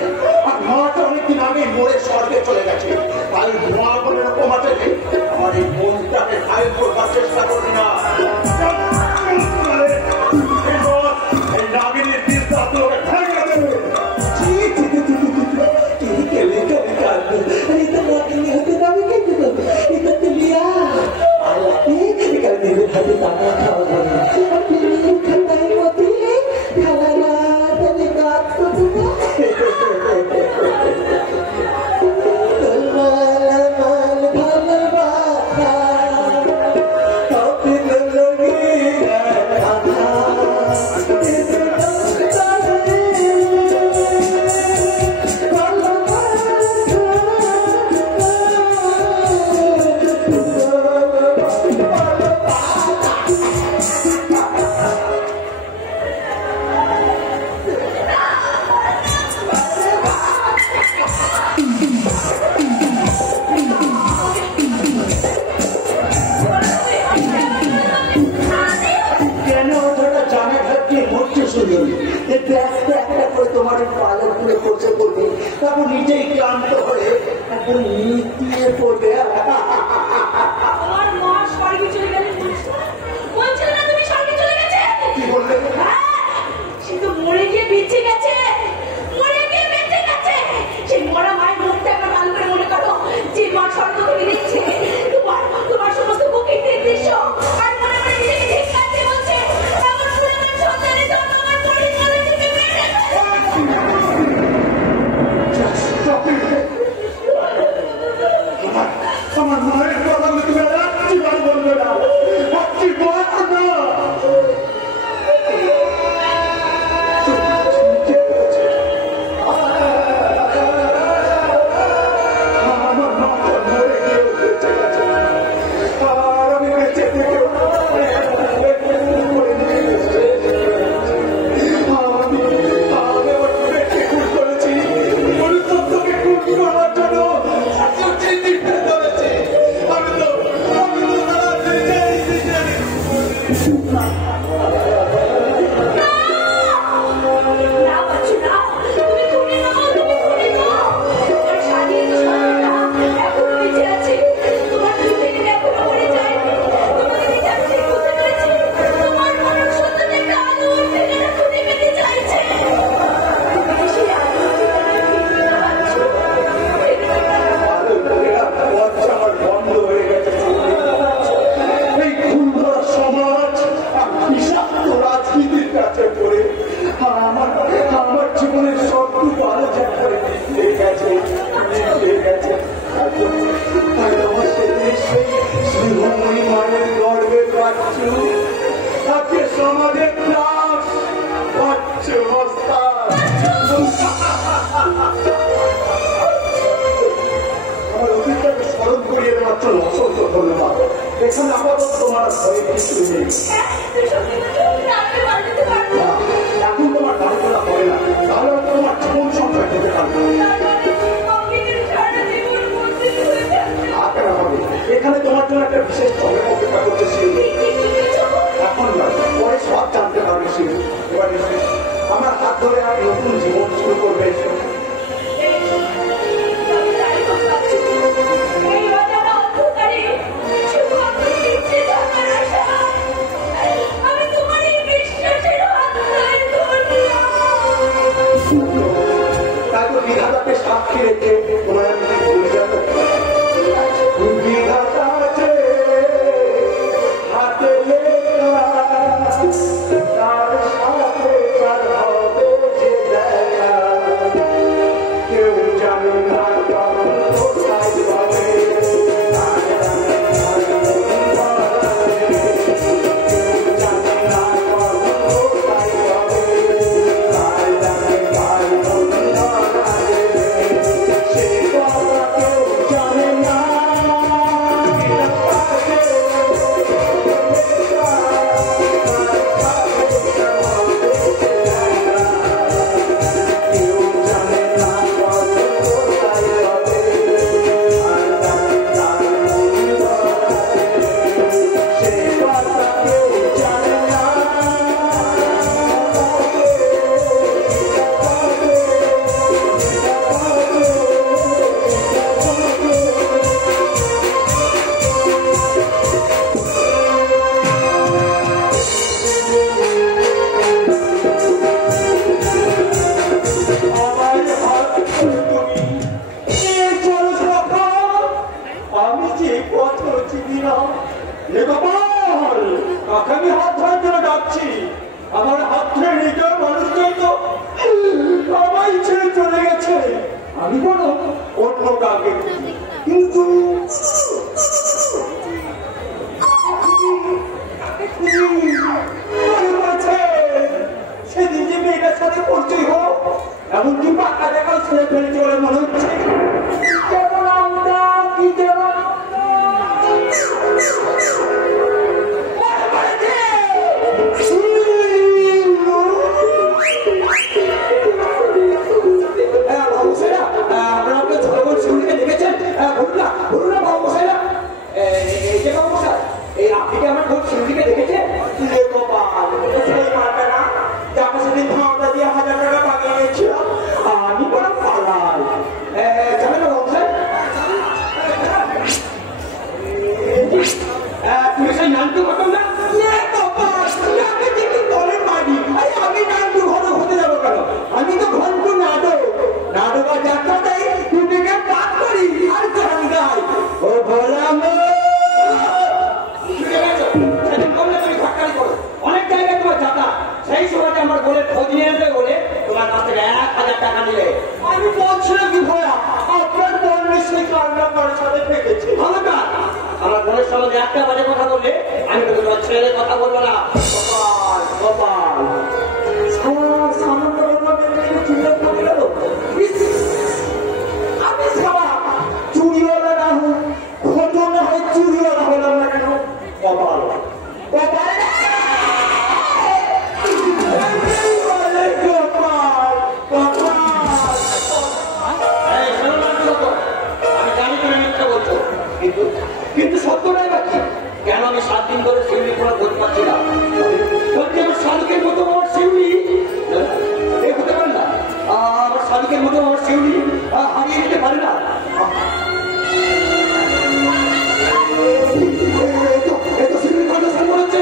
আর মাটা অনেকদিন আগে মরে স্বর্গে চলে গেছে। তাই ধোঁয়া বলে এরকম আছে যে আমার এই ফোনটাকে ফাইল করবার চেষ্টা করবি না। এই নাগিনীর দিনটা তোকে ভেঙে দেবে। তোমার পালন করে করছে করবে, তারপর নিজেই ক্লান্ত হয়ে এখন নিয়ে পড়বে। আমার মা স্বর্গে চলে গেলে বলছিল না তুমি স্বর্গে চলে গেছে? কি বললে? সে তো মরে গিয়ে বেঁচে গেছে, মরে গিয়ে বেঁচে গেছে। সেই মরা মায়ের মুখটা একবার ভালো করে মনে করো, যে মা স্বর্গ থেকে দিচ্ছে তোমার সমস্ত কুকীর্তির দৃশ্য আর মনে মনে নিজেকে ঠিক কাটতে বলছে আমার পুরানো সন্তানের জন্য আমার পরিবারের থেকে মেরে আমার মায়ের কথা তুমি রাত্রি বার বলবে না, রাত্রি বার না। আমার মাটা মরে গিয়েও বেঁচে গেছে, আর আমি বেঁচে থেকেও আমি আমার পেটে খুন করেছি, পরিতত্ত্বকে খুন করার জন্য চিন্তিত ধরেছি। আমি তো না বাচ্চু না, তুমি খুনি নও, তুমি খুনি নও। তোমার স্বাধীন সন্তানটা এখনো বেঁচে আছে, তোমার দুধের এখনো মরে যায়নি। তোমাকে বিচার ঠিক করতে পেরেছি, তোমার মরণ সন্তানটা আলো থেকে না খুঁজে পেতে চাইছে। তুমি সেই আলো আমার বন্ধ হয়ে গেছে। এই খুন করা সমাজ আর বিষাক্ত রাজনীতির কাছে পড়ে আমার জীবনের সবটুকু আলোচনা করে দিয়ে গেছে। শ্রীভূমি মায়ের গর্বের বাচ্চু আজকে সমাজের দাস বাচ্চু বস্তা। আমার অভিজ্ঞতাকে স্মরণ করিয়ে দেওয়ার জন্য অসংখ্য ধন্যবাদ। এখানে আপাতত তোমার ঘরে কিছু নেই, এখন তোমার গাড়ি করা হবে না, তাহলে তোমার জীবন সংখ্যা খেতে পারবে। এখানে তোমার জন্য একটা বিশেষ চলে অপেক্ষা করছে শিল্প। এখন না, পরে সব জানতে পারবে শিল্প। এবার আমার হাত ধরে আর নতুন জীবন শুরু করবে। সাক্ষী রেখে তোমার বিধাতা আছে হাতে লেখা তার সাথে কার হবে যে দেখা কেউ জানে না কখন কোথায় পাবে আমি হাত ধরে ধরে ডাকছি আমার হাত ধরে নিজের মানুষটাই তো আমায় ছেড়ে চলে গেছে আমি বলো অন্য কাকে কিন্তু সেদিন যে মেয়েটার সাথে পরিচয় হোক এমনকি পাকা দেখাও ছেড়ে ফেলেছে বলে মনে হচ্ছে কেমন আমরা কি যেমন একটা বাজে কথা বললে আমি তো তোমার ছেলে কথা বলবো না আমি সারা চুরিওয়ালা না হোক ঘটনা হয় চুরিওয়ালা হলাম না কেন কপাল কিন্তু সত্যটাই বাকি কেন আমি 7 দিন ধরে শিউলি কোনো ভোট পাচ্ছি না আমার শালিকের মতো আমার শিউলি হতে পারে না আমার শালিকের মতো আমার শিউলি হারিয়ে দিতে পারে না শিউলি কত সম্ভব হচ্ছে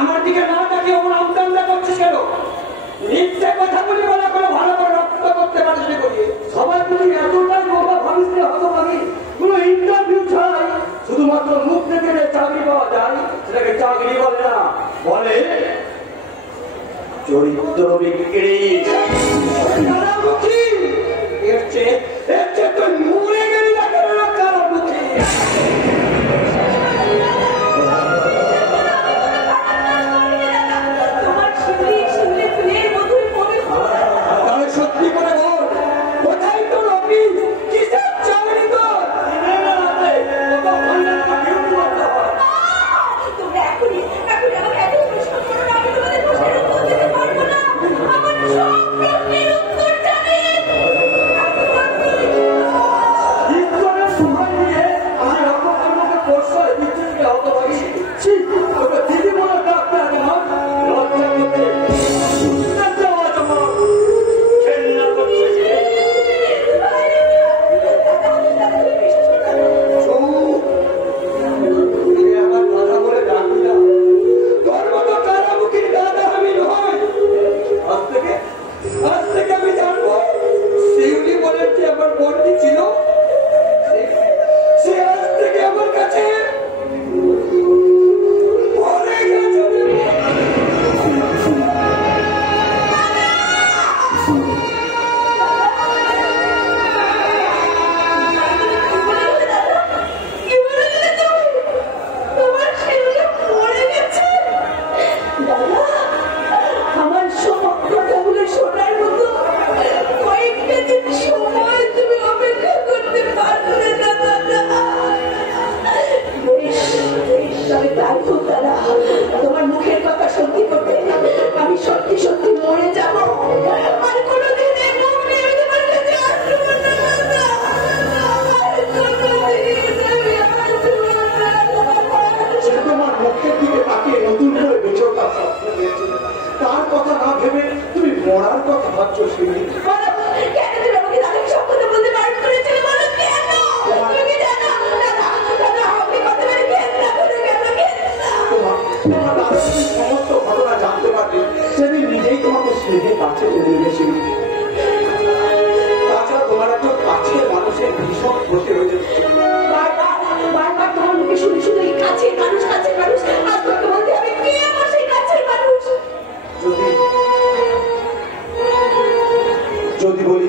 আমার দিকে না তাকে ওর আমদামদা করছিস কেন মিথ্যে কথা বলি বলা করে ভালো করে রক্ত করতে পারিস নি বলি সবাই তুমি এতটাই বোকা ভাবিস নি হতো ভাবি কোনো ইন্টারভিউ ছাড়াই শুধুমাত্র মুখ থেকে চাকরি পাওয়া যায় সেটাকে চাকরি বলে না বলে চরিত্র বিক্রি এর চেয়ে তুই মরে গেলি না কেন কারো মুখে সত্যি করে বল কোথায় তোর অফিস কিসের চাকরি তোর মরার কথা ভাবছো শিবলি? বলো, কেন তুমি আমাকে তাদের সব কথা বলতে বারণ করেছিলে? বলো কেন? তুমি কি জানো? দাদা, দাদা, আমাকে কথা বলে কেন না? কেন না? তোমার দাদা যদি সমস্ত ঘটনা জানতে পারবে সেদিন নিজেই তোমাকে স্নেহের কাছে টেনে নিয়ে শিবলি। তাছাড়া তোমার একটা কাছের মানুষের ভীষণ ক্ষতি হয়ে যাচ্ছে। বারবার তোমার মুখে শুনে শুনে এই কাছের মানুষ আজ তোমাকে বলতে হবে কে আমার সেই কাছের মানুষ? যদি বলি